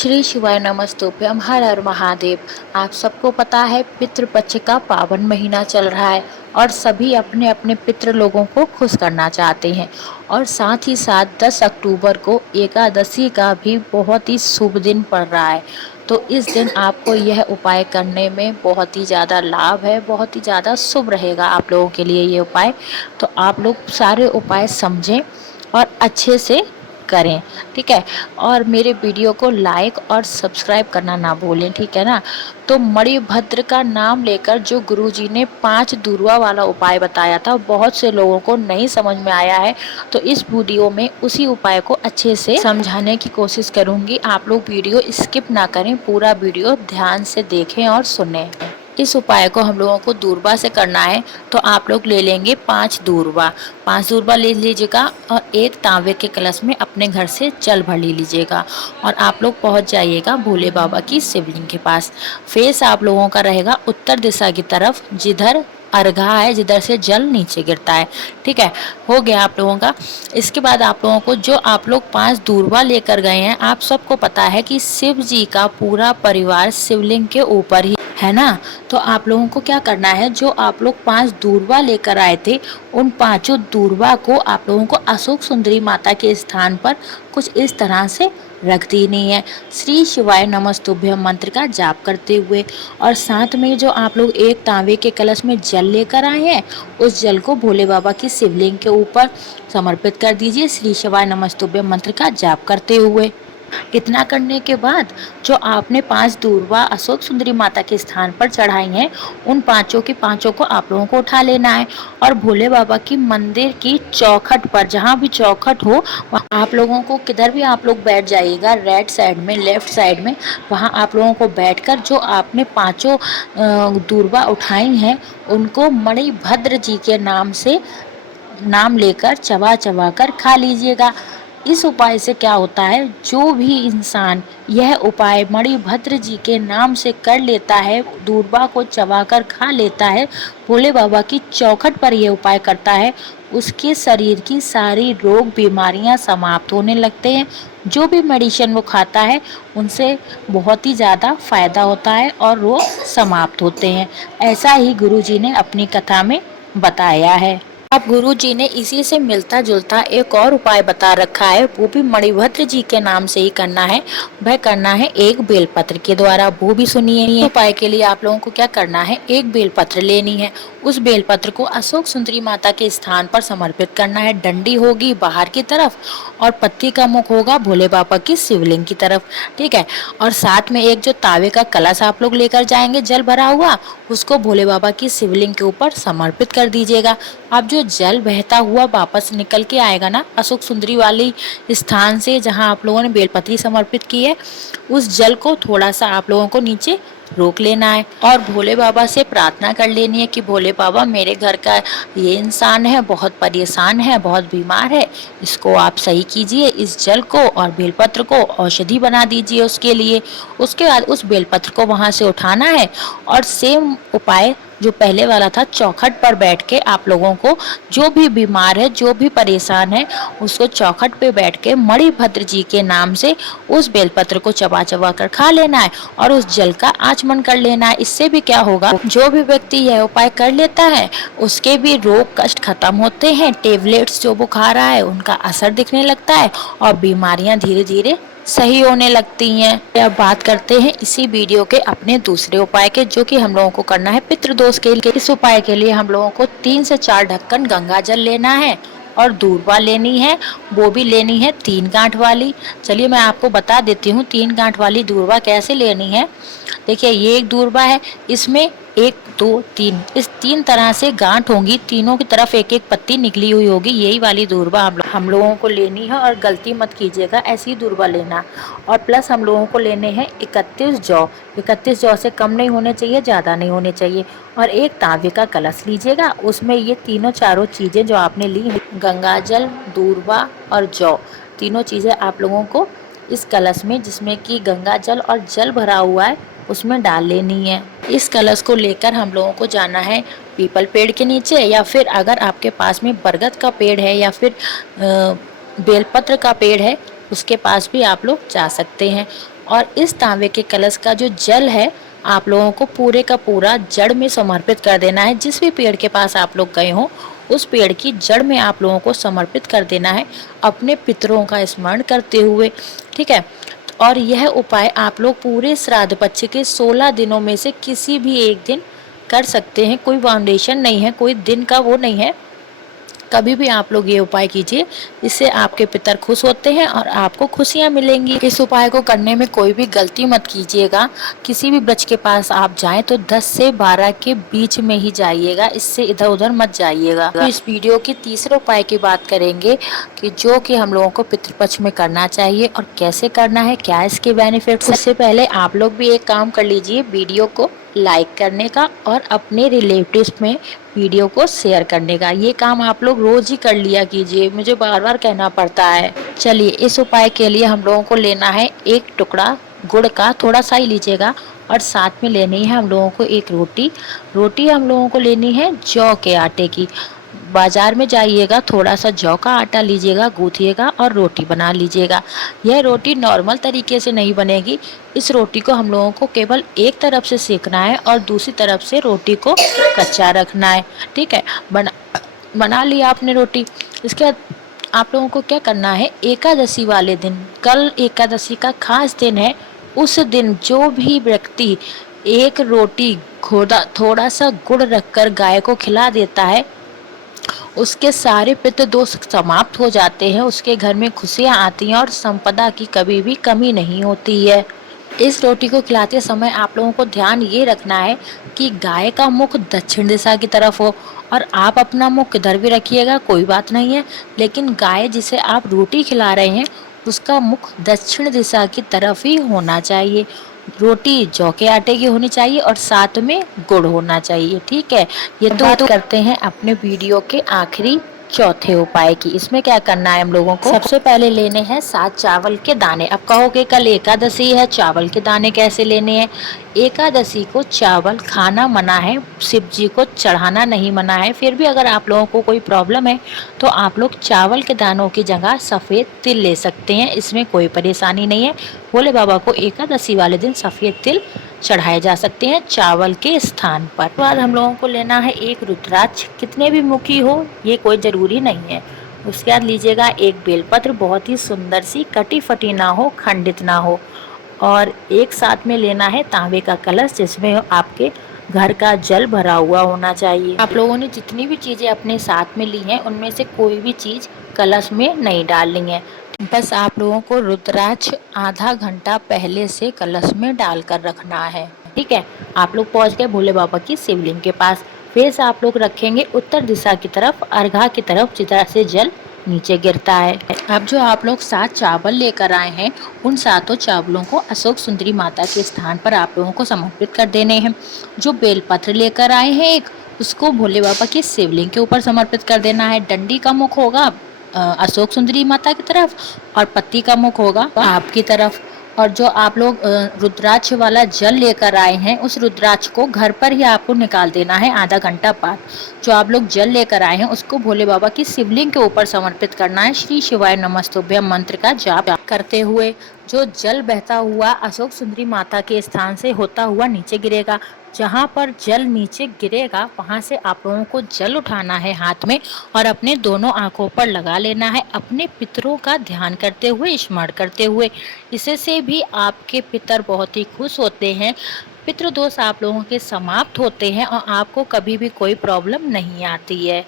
श्री शिवाय नमस्तुभ्यम, हर हर महादेव। आप सबको पता है पितृपक्ष का पावन महीना चल रहा है और सभी अपने अपने पितृ लोगों को खुश करना चाहते हैं। और साथ ही साथ 10 अक्टूबर को एकादशी का भी बहुत ही शुभ दिन पड़ रहा है। तो इस दिन आपको यह उपाय करने में बहुत ही ज़्यादा लाभ है, बहुत ही ज़्यादा शुभ रहेगा आप लोगों के लिए ये उपाय। तो आप लोग सारे उपाय समझें और अच्छे से करें, ठीक है। और मेरे वीडियो को लाइक और सब्सक्राइब करना ना भूलें, ठीक है ना। तो मणिभद्र का नाम लेकर जो गुरुजी ने 5 दूर्वा वाला उपाय बताया था, बहुत से लोगों को नहीं समझ में आया है। तो इस वीडियो में उसी उपाय को अच्छे से समझाने की कोशिश करूंगी। आप लोग वीडियो स्किप ना करें, पूरा वीडियो ध्यान से देखें और सुनें। इस उपाय को हम लोगों को दूर्वा से करना है। तो आप लोग ले लेंगे 5 दूर्वा। 5 दूर्वा ले लीजिएगा और एक तांबे के कलश में अपने घर से जल भर ले लीजिएगा और आप लोग पहुंच जाइएगा भोले बाबा की शिवलिंग के पास। फेस आप लोगों का रहेगा उत्तर दिशा की तरफ, जिधर अर्घा है, जिधर से जल नीचे गिरता है, ठीक है। हो गया आप लोगों का। इसके बाद आप लोगों को जो आप लोग 5 दूर्वा लेकर गए हैं, आप सबको पता है कि शिव जी का पूरा परिवार शिवलिंग के ऊपर ही है ना। तो आप लोगों को क्या करना है, जो आप लोग 5 दूर्वा लेकर आए थे, उन 5 दूर्वा को आप लोगों को अशोक सुंदरी माता के स्थान पर कुछ इस तरह से रख देनी है, श्री शिवाय नमस्तुभ्यम मंत्र का जाप करते हुए। और साथ में जो आप लोग एक तांबे के कलश में जल लेकर आए हैं, उस जल को भोले बाबा की शिवलिंग के ऊपर समर्पित कर दीजिए, श्री शिवाय नमस्तुभ्यम मंत्र का जाप करते हुए। इतना करने के बाद जो आपने 5 दूर्वा अशोक सुंदरी माता के स्थान पर चढ़ाई हैं, उन पांचों की पांचों को आप लोगों को उठा लेना है और भोले बाबा की मंदिर की चौखट पर, जहाँ भी चौखट हो, आप लोगों को किधर भी आप लोग बैठ जाइएगा, राइट साइड में, लेफ्ट साइड में, वहाँ आप लोगों को बैठकर जो आपने पांचों दूर्वा उठाई हैं, उनको मणिभद्र जी के नाम से नाम लेकर चबा चबा कर खा लीजिएगा। इस उपाय से क्या होता है, जो भी इंसान यह उपाय मणिभद्र जी के नाम से कर लेता है, दूर्वा को चबाकर खा लेता है, भोले बाबा की चौखट पर यह उपाय करता है, उसके शरीर की सारी रोग बीमारियां समाप्त होने लगते हैं। जो भी मेडिसिन वो खाता है, उनसे बहुत ही ज़्यादा फायदा होता है और रोग समाप्त होते हैं। ऐसा ही गुरुजी ने अपनी कथा में बताया है। अब गुरु जी ने इसी से मिलता जुलता एक और उपाय बता रखा है, वो भी मणिभद्र जी के नाम से ही करना है। वह करना है एक बेलपत्र के द्वारा, वो भी सुनिए। उपाय के लिए आप लोगों को क्या करना है, एक बेलपत्र लेनी है। उस बेलपत्र को अशोक सुंदरी माता के स्थान पर समर्पित करना है। डंडी होगी बाहर की तरफ और पत्ती का मुख होगा भोले बाबा की शिवलिंग की तरफ, ठीक है। और साथ में एक जो तावे का कलश आप लोग लेकर जाएंगे जल भरा हुआ, उसको भोले बाबा की शिवलिंग के ऊपर समर्पित कर दीजिएगा। अब जो जल बहता हुआ वापस निकल के आएगा ना अशोक सुंदरी वाली स्थान से, जहां आप लोगों ने बेलपत्री समर्पित की है, उस जल को थोड़ा सा आप लोगों को नीचे रोक लेना है और भोले बाबा से प्रार्थना कर लेनी है कि भोले बाबा, मेरे घर का ये इंसान है, बहुत परेशान है, बहुत बीमार है, इसको आप सही कीजिए। इस जल को और बेलपत्र को औषधि बना दीजिए उसके लिए। उसके बाद उस बेलपत्र को वहां से उठाना है और सेम उपाय जो पहले वाला था, चौखट पर बैठ के आप लोगों को, जो भी बीमार है, जो भी परेशान है, उसको चौखट पे बैठ के मणिभद्र जी के नाम से उस बेलपत्र को चबा चबा कर खा लेना है और उस जल का आचमन कर लेना है। इससे भी क्या होगा, जो भी व्यक्ति यह उपाय कर लेता है, उसके भी रोग कष्ट खत्म होते हैं। टेबलेट्स जो वो खा रहा है, उनका असर दिखने लगता है और बीमारियां धीरे धीरे सही होने लगती हैं। अब बात करते हैं इसी वीडियो के अपने दूसरे उपाय के, जो कि हम लोगों को करना है पितृदोष के लिए। इस उपाय के लिए हम लोगों को 3 से 4 ढक्कन गंगा जल लेना है और दूर्वा लेनी है, वो भी लेनी है 3 गांठ वाली। चलिए मैं आपको बता देती हूँ 3 गांठ वाली दूर्वा कैसे लेनी है। देखिए, ये एक दूर्वा है, इसमें 1 2 3 इस 3 तरह से गांठ होंगी, तीनों की तरफ एक एक पत्ती निकली हुई होगी। यही वाली दूर्वा हम लोगों को लेनी है और गलती मत कीजिएगा, ऐसी दूर्वा लेना। और प्लस हम लोगों को लेने हैं 31 जौ। 31 जौ से कम नहीं होने चाहिए, ज़्यादा नहीं होने चाहिए। और एक तांबे का कलश लीजिएगा, उसमें ये तीनों चारों चीज़ें जो आपने ली हैं, गंगा जल, दूर्वा और जौ, तीनों चीज़ें आप लोगों को इस कलश में, जिसमें कि गंगा जल और जल भरा हुआ है, उसमें डाल लेनी है। इस कलश को लेकर हम लोगों को जाना है पीपल पेड़ के नीचे, या फिर अगर आपके पास में बरगद का पेड़ है या फिर बेलपत्र का पेड़ है, उसके पास भी आप लोग जा सकते हैं। और इस तांबे के कलश का जो जल है आप लोगों को पूरे का पूरा जड़ में समर्पित कर देना है। जिस भी पेड़ के पास आप लोग गए हो उस पेड़ की जड़ में आप लोगों को समर्पित कर देना है, अपने पितरों का स्मरण करते हुए। ठीक है, और यह उपाय आप लोग पूरे श्राद्ध पक्ष के 16 दिनों में से किसी भी एक दिन कर सकते हैं। कोई फाउंडेशन नहीं है, कोई दिन का वो नहीं है, कभी भी आप लोग ये उपाय कीजिए। इससे आपके पितर खुश होते हैं और आपको खुशियां मिलेंगी। इस उपाय को करने में कोई भी गलती मत कीजिएगा। किसी भी वृक्ष के पास आप जाएं तो 10 से 12 के बीच में ही जाइएगा, इससे इधर उधर मत जाइएगा। तो इस वीडियो के तीसरे उपाय की बात करेंगे कि जो कि हम लोगों को पितृपक्ष में करना चाहिए और कैसे करना है, क्या इसके बेनिफिट्स। इससे पहले आप लोग भी एक काम कर लीजिए, वीडियो को लाइक करने का और अपने रिलेटिव्स में वीडियो को शेयर करने का। ये काम आप लोग रोज ही कर लिया कीजिए, मुझे बार बार कहना पड़ता है। चलिए, इस उपाय के लिए हम लोगों को लेना है एक टुकड़ा गुड़ का, थोड़ा सा ही लीजिएगा, और साथ में लेनी है हम लोगों को एक रोटी हम लोगों को लेनी है जौ के आटे की। बाजार में जाइएगा, थोड़ा सा जौ का आटा लीजिएगा, गूंथिएगा और रोटी बना लीजिएगा। यह रोटी नॉर्मल तरीके से नहीं बनेगी। इस रोटी को हम लोगों को केवल एक तरफ से सेकना है और दूसरी तरफ से रोटी को कच्चा रखना है। ठीक है, बना लिया आपने रोटी। इसके बाद आप लोगों को क्या करना है, एकादशी वाले दिन, कल एकादशी का खास दिन है, उस दिन जो भी व्यक्ति एक रोटी थोड़ा सा गुड़ रखकर गाय को खिला देता है, उसके सारे पितृ दोष समाप्त हो जाते हैं, उसके घर में खुशियां आती हैं और संपदा की कभी भी कमी नहीं होती है। इस रोटी को खिलाते समय आप लोगों को ध्यान ये रखना है कि गाय का मुख दक्षिण दिशा की तरफ हो, और आप अपना मुख किधर भी रखिएगा कोई बात नहीं है, लेकिन गाय जिसे आप रोटी खिला रहे हैं उसका मुख दक्षिण दिशा की तरफ ही होना चाहिए। रोटी जौ के आटे की होनी चाहिए और साथ में गुड़ होना चाहिए। ठीक है, ये तो बात करते हैं अपने वीडियो के आखिरी चौथे उपाय की। इसमें क्या करना है हम लोगों को, सबसे पहले लेने हैं 7 चावल के दाने। अब कहोगे कल एकादशी है, चावल के दाने कैसे लेने हैं। एकादशी को चावल खाना मना है, शिव जी को चढ़ाना नहीं मना है। फिर भी अगर आप लोगों को कोई प्रॉब्लम है तो आप लोग चावल के दानों की जगह सफ़ेद तिल ले सकते हैं, इसमें कोई परेशानी नहीं है। भोले बाबा को एकादशी वाले दिन सफ़ेद तिल चढ़ाए जा सकते हैं चावल के स्थान पर। बाद हम लोगों को लेना है एक रुद्राक्ष, कितने भी मुखी हो ये कोई ज़रूरी नहीं है। उसके बाद लीजिएगा एक बेलपत्र, बहुत ही सुंदर सी, कटी फटी ना हो, खंडित ना हो, और एक साथ में लेना है तांबे का कलश जिसमें आपके घर का जल भरा हुआ होना चाहिए। आप लोगों ने जितनी भी चीज़ें अपने साथ में ली हैं उनमें से कोई भी चीज़ कलश में नहीं डालनी है। बस आप लोगों को रुद्राक्ष आधा घंटा पहले से कलश में डालकर रखना है। ठीक है, आप लोग पहुंच गए भोले बाबा की शिवलिंग के पास। फिर से आप लोग रखेंगे उत्तर दिशा की तरफ, अर्घा की तरफ, जिधर से जल नीचे गिरता है। अब जो आप लोग 7 चावल लेकर आए हैं उन 7 चावलों को अशोक सुंदरी माता के स्थान पर आप लोगों को समर्पित कर देने हैं। जो बेलपत्र लेकर आए हैं एक, उसको भोले बाबा की शिवलिंग के ऊपर समर्पित कर देना है। डंडी का मुख होगा अशोक सुंदरी माता की तरफ और पत्ती का मुख होगा आपकी तरफ। और जो आप लोग रुद्राक्ष वाला जल लेकर आए हैं उस रुद्राक्ष को घर पर ही आपको निकाल देना है आधा घंटा बाद। जो आप लोग जल लेकर आए हैं उसको भोले बाबा की शिवलिंग के ऊपर समर्पित करना है। श्री शिवाय नमस्तुभ्यम मंत्र का जाप करते हुए जो जल बहता हुआ अशोक सुंदरी माता के स्थान से होता हुआ नीचे गिरेगा। जहाँ पर जल नीचे गिरेगा वहाँ से आप लोगों को जल उठाना है हाथ में और अपने दोनों आंखों पर लगा लेना है, अपने पितरों का ध्यान करते हुए, स्मरण करते हुए। इससे भी आपके पितर बहुत ही खुश होते हैं, पितृदोष आप लोगों के समाप्त होते हैं और आपको कभी भी कोई प्रॉब्लम नहीं आती है।